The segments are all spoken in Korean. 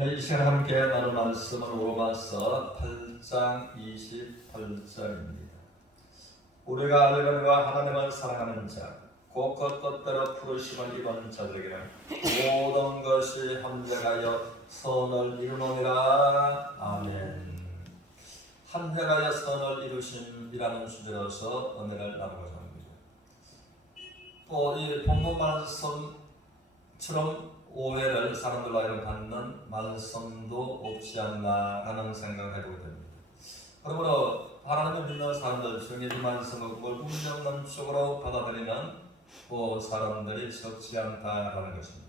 이 시간 함께 나눌 말씀은 로마서 8장 28절입니다. 우리가 알거니와 하나님을 사랑하는 자, 곧 그 뜻대로 부르심을 입은 자들에게는 모든 것이 합력하여 선을 이루느니라. 아멘. 합력하여 선을 이루심이라는 주제로서 은혜를 나누고자 합니다. 또 이 본문 말씀처럼 오해를 사람들로 하여금 갖는 말씀도 없지 않나라는 생각을 해보게 됩니다. 그러므로 하나님을 믿는 사람들 중에 이 말씀을 문제없는 쪽으로 받아들이는 사람들이 적지 않다라는 것입니다.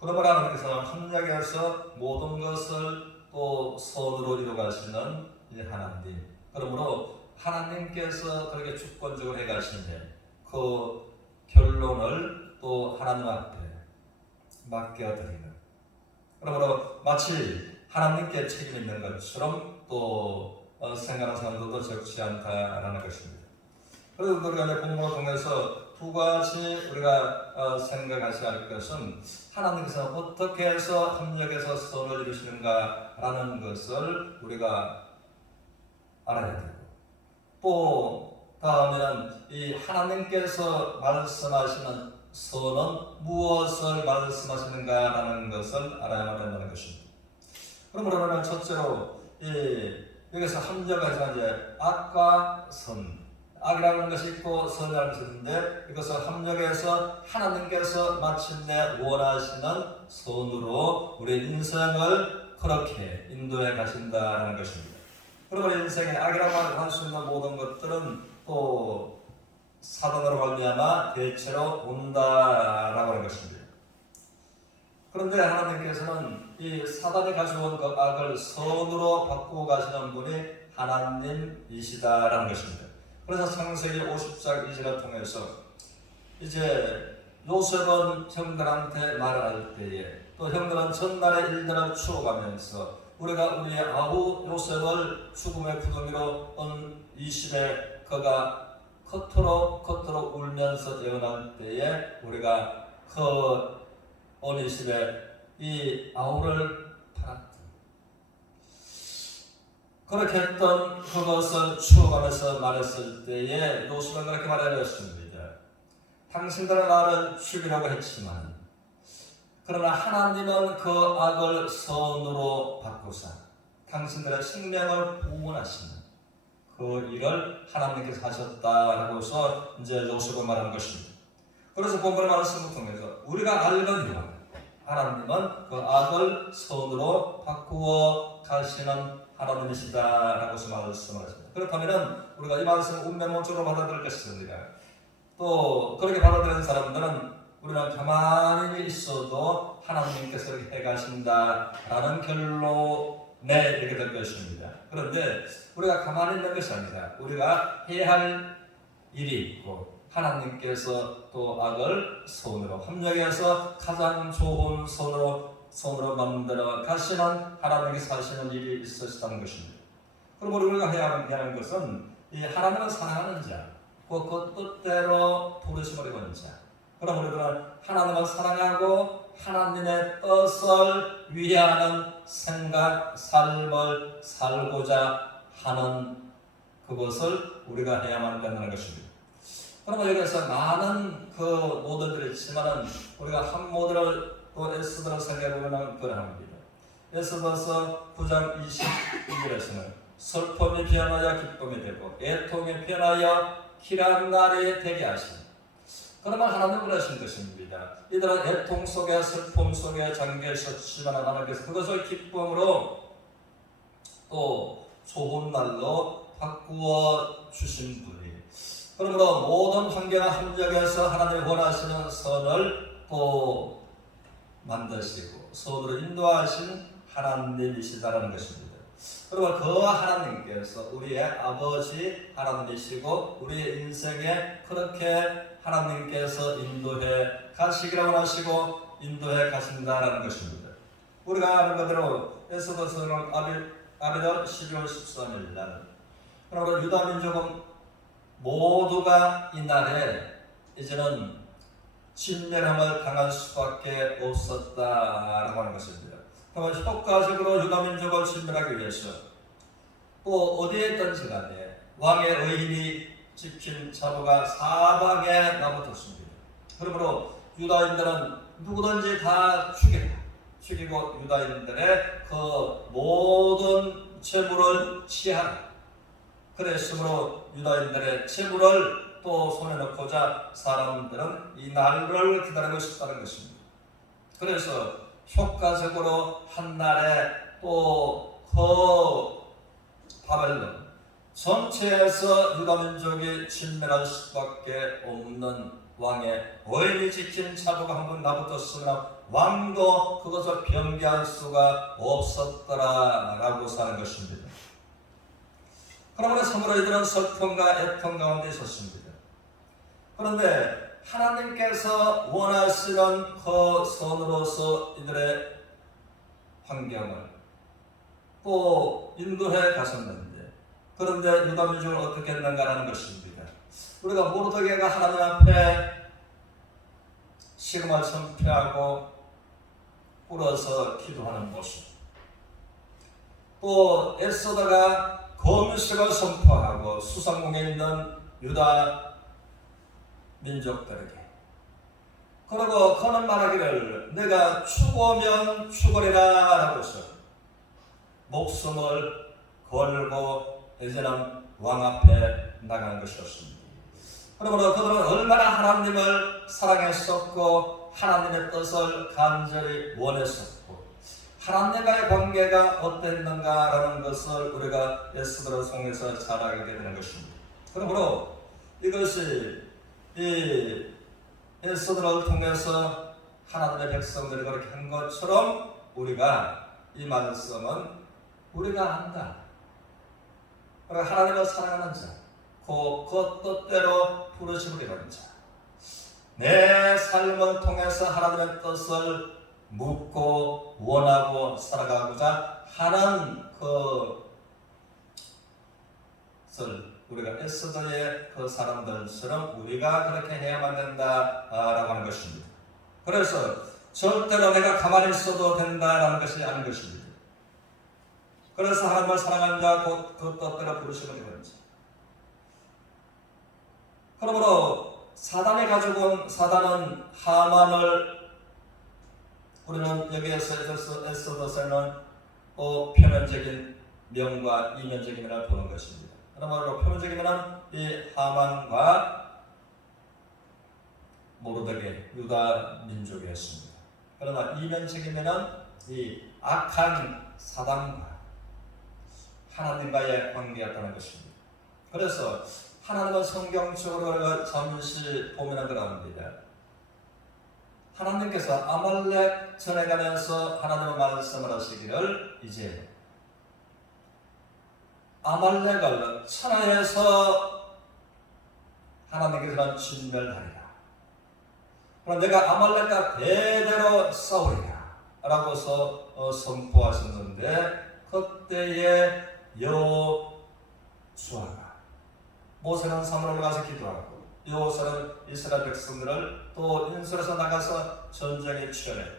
그러므로 하나님께서는 합력해서 모든 것을 또 선으로 이루어가시는 이 하나님, 그러므로 하나님께서 그렇게 주권적으로 해가시니 그 결론을 또 하나님 앞에 맡겨드리는, 그러므로 마치 하나님께 책임 있는 것처럼 또 생각하는 사람들도 적지 않다라는 것입니다. 그리고 우리가 이제 본문을 통해서 두 가지 우리가 생각하셔야 할 것은 하나님께서 어떻게 해서 합력해서 선을 이루시는가라는 것을 우리가 알아야 되고, 또 다음에는 이 하나님께서 말씀하시는 선은 무엇을 말씀하시는가라는 것을 알아야만 된다는 것입니다. 그러므로 오늘 첫째로 여기서 합력해서 이제 악과 선, 악이라는 것이 있고 선이라는 것이 있는데 이것을 합력해서 하나님께서 마침내 원하시는 선으로 우리 인생을 그렇게 인도해 가신다는 것입니다. 그러므로 인생에 악이라고 할 수 있는 모든 것들은 또 사단으로 말미암아 대체로 온다라고 하는 것입니다. 그런데 하나님께서는 이 사단이 가져온 그 악을 선으로 바꾸고 가시는 분이 하나님이시다라는 것입니다. 그래서 창세기 50장 2절을 통해서 이제 요셉은 형들한테 말을 할 때에 또 형들은 전날의 일들을 추억하면서 우리가 우리의 아우 요셉을 죽음의 구덩이로 온 20에 그가 겉으로 울면서 예언할 때에 우리가 그 어니십에 이 아우를 팔았다. 그렇게 했던 그것을 추억하면서 말했을 때에 요셉은 그렇게 말하였습니다. 당신들은 나를 죽이려고 했지만 그러나 하나님은 그 악을 선으로 바꾸사 당신들의 생명을 보호하시는 그 일을 하나님께서 하셨다라고서 이제 요셉은 말한 것입니다. 그래서 본문의 말씀을 통해서 우리가 알거니와 하나님은 그 악을 선으로 바꾸어 가시는 하나님이시다라고서 말씀하십니다. 그렇다면 우리가 이 말씀을 운명론적으로 받아들일 것입니다. 또 그렇게 받아들이는 사람들은 우리는 가만히 있어도 하나님께서 이렇게 해가신다라는 결론에 이르게 될 것입니다. 그런데 우리가 가만히 있는 것이 아니라 우리가 해야 할 일이 있고 하나님께서 또 악을 선으로 합력해서 가장 좋은 선으로 만들어 가시는 하나님께서 하시는 일이 있으시다는 것입니다. 그러므로 우리가 해야 하는 것은 이 하나님을 사랑하는 자, 그 뜻대로 부르심을 입은 자, 그럼 우리들은 하나님을 사랑하고 하나님의 뜻을 위하는 생각, 삶을 살고자 하는 그것을 우리가 해야만 된다는 것입니다. 그러면 여기서 많은 그 모델들이 있지만 우리가 한 모델을 또 에스더를 생각해보면 그러합니다. 에스더서 9장 22절에서는 슬픔이 변하여 기쁨이 되고 애통이 변하여 길한 날이 되게 하시니, 그러면 하나님은 그러신 것입니다. 이들은 애통 속에 슬픔 속에 잠겨 있었지만 하나님께서 그것을 기쁨으로 또 좋은 날로 바꾸어 주신 분이, 그러므로 모든 환경과 합력에서 하나님이 원하시는 선을 또 만드시고 선으로 인도하신 하나님이시다라는 것입니다. 그리고 그 하나님께서 우리의 아버지 하나님이시고 우리의 인생에 그렇게 하나님께서 인도해 가시기를 원하시고 인도해 가신다라는 것입니다. 우리가 아는 그대로 에스더서는 아비달 12월 13일 날, 그러므로 유다 민족은 모두가 이날에 이제는 진멸함을 당할 수밖에 없었다라고 하는 것입니다. 그러면 효과적으로 유다민족을 진멸하기 위해서 또 어디에 있든지 간에 왕의 의인이 지킨 자루가 사방에 나붙었습니다. 그러므로 유다인들은 누구든지 다 죽이고 유다인들의 그 모든 재물을 취하라. 그랬으므로 유다인들의 재물을 또 손에 넣고자 사람들은 이 날을 기다리고 있었다는 것입니다. 그래서 효과적으로 한날에 또 그 바벨론 전체에서 유다민족이 진멸할 수밖에 없는 왕의 의인이 지킨 자루가 한번 나붙었으나 왕도 그것을 변개할 수가 없었더라라고 사는 것입니다. 그러므로 참으로 이들은 슬픔과 애통 가운데 있었습니다. 그런데 하나님께서 원하시는 그 선으로서 이들의 환경을 또 인도해 가셨는데, 그런데 유다민족은 어떻게 했는가라는 것입니다. 우리가 모르드게가 하나님 앞에 시름을 선포하고 꿇어서 기도하는 모습, 또 에스더가 금식을 선포하고 수상궁에 있는 유다 민족들에게, 그리고 그는 말하기를 내가 죽으면 죽으리라 라고서 목숨을 걸고 이제는 왕 앞에 나가는 것이었습니다. 그러므로 그들은 얼마나 하나님을 사랑했었고 하나님의 뜻을 간절히 원했었고 하나님과의 관계가 어땠는가라는 것을 우리가 에스더를 통해서 잘 알게 되는 것입니다. 그러므로 이것이 이 에스더를 통해서 하나님의 백성들이 그렇게 한 것처럼 우리가 이 말씀은 우리가 안다. 하나님을 사랑하는 자, 그 뜻대로 부르심을 이루는 자, 내 삶을 통해서 하나님의 뜻을 묻고 원하고 살아가고자 하는 그것을 우리가 에스더의 그 사람들처럼 우리가 그렇게 해야만 된다라고 하는 것입니다. 그래서 절대로 내가 가만히 있어도 된다라는 것이 아닌 것입니다. 그래서 하나님을 사랑하는 자, 그 뜻대로 부르심을 이루는 자. 그러므로 사단은 하만을, 우리는 여기에서 에스더서는 표면적인 명과 이면적인 면을 보는 것입니다. 그러므로 표면적인 면은 이 하만과 모르드게 유다 민족이었습니다. 그러나 이면적인 면은 이 악한 사단과 하나님과의 관계였다는 것입니다. 그래서 하나님은 성경적으로 잠시 보면 그럽니다. 하나님께서 아말렉 전에 관해서 하나님의 말씀을 하시기를 이제 아말렉을 천하에서 하나님께서는 진멸하리라. 그럼 내가 아말렉과 대대로 싸우리라 라고서 선포하셨는데, 그때에 여호수아가 모세는 산으로 가서 기도하고 여호수아는 이스라엘 백성들을 또 인솔에서 나가서 전쟁에 치열했다.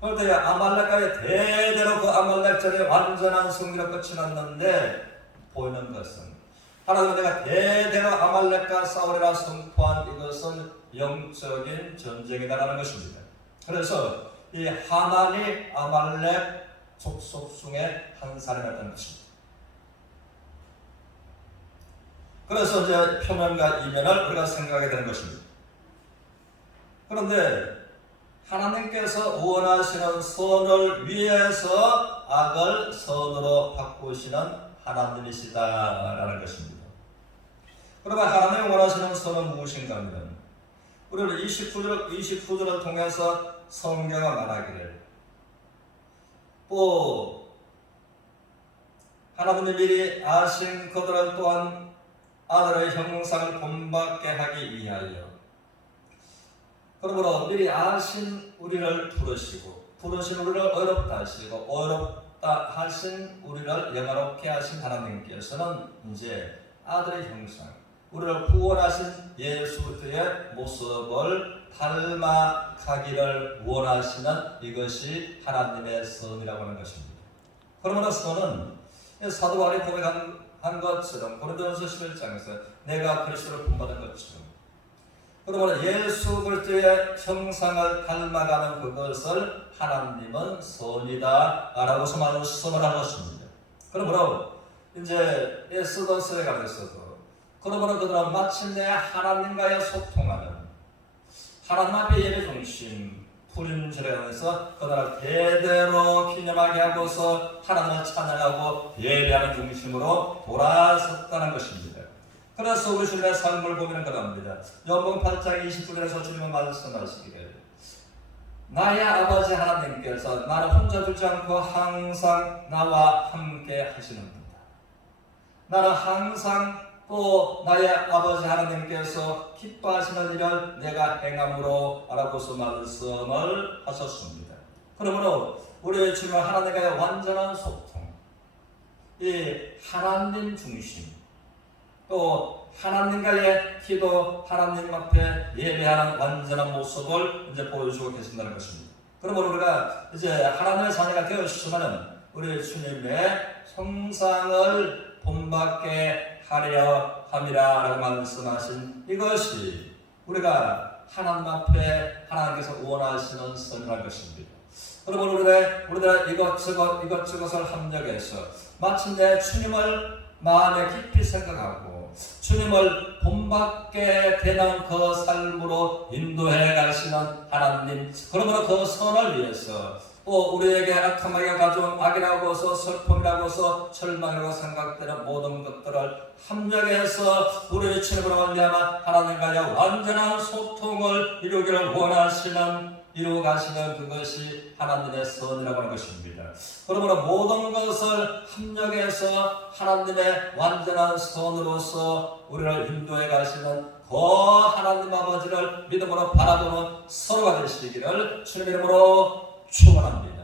그때 아말렉과의 대대로 그 아말렉전에 완전한 승리로 끝이 났는데, 보이는 것은 하나님은 내가 대대로 아말렉과 싸우리라 선포한 이것은 영적인 전쟁이다라는 것입니다. 그래서 이 하만이 아말렉 족속 중에 한 사람이었던 것입니다. 그래서 이제 표면과 이면을 우리가 생각하게 되는 것입니다. 그런데 하나님께서 원하시는 선을 위해서 악을 선으로 바꾸시는 하나님이시다라는 것입니다. 그러면 하나님이 원하시는 선은 무엇인가 하면, 우리는 29절을 통해서 성경을 말하기를 또 하나님의 미리 아신 그들을 또한 아들의 형상을 본받게 하기 위하여, 그러므로 미리 아신 우리를 부르신 우리를 어렵다 하시고 어렵다 하신 우리를 영화롭게 하신 하나님께서는 이제 아들의 형상, 우리를 구원하신 예수 그리스도의 모습을 닮아가기를 원하시는 이것이 하나님의 선이라고 하는 것입니다. 그러므로 선은 사도 바울이 고백한 것처럼 고린도전서 11장에서 내가 그리스도를 본받은 것처럼, 그러므로 예수 그리스도의 형상을 닮아가는 그것을 하나님은 선이다 라고서 말씀을 한 것입니다. 그러므로 이제 에스더서에 가서도 그러므로 그들은 마침내 하나님과의 소통하는, 하나님 앞에 예배 중심 불임절에 하면서 그들을 대대로 기념하게 하고서 하나님을 찬양하고 예배하는 중심으로 돌아섰다는 것입니다. 그래서 우리 주님의 삶을 보면 그럽니다. 요한복음 8장 29절에서 주님은 말씀하시기를 나의 아버지 하나님께서 나를 혼자 두지 않고 항상 나와 함께 하시는도다. 나는 항상 또 나의 아버지 하나님께서 기뻐하시는 일을 내가 행함으로 알아보소 말씀을 하셨습니다. 그러므로 우리 주님 하나님과의 완전한 소통, 이 하나님 중심, 또 하나님과의 기도, 하나님 앞에 예배하는 완전한 모습을 이제 보여주고 계신다는 것입니다. 그러므로 우리가 이제 하나님의 자녀가 되었으면 우리 주님의 형상을 본받게 하려 함이라 라고 말씀하신 이것이 우리가 하나님 앞에 하나님께서 원하시는 선이라는 것입니다. 그러므로 우리가 이것저것을 합력해서 마침내 주님을 마음에 깊이 생각하고 주님을 본받게 되는 그 삶으로 인도해 가시는 하나님, 그러므로 그 선을 위해서 또 우리에게 악함하게 가져온 악이라고서 슬픔이라고서 절망이라고 생각되는 모든 것들을 합력해서 우리 주님으로 말미암아 하나님과의 완전한 소통을 이루기를 원하시는, 이루어가시는 그것이 하나님의 선이라고 하는 것입니다. 그러므로 모든 것을 합력해서 하나님의 완전한 선으로서 우리를 인도해 가시는 그 하나님 아버지를 믿음으로 바라보는 서로가 되시기를 주님 이름으로 축원합니다.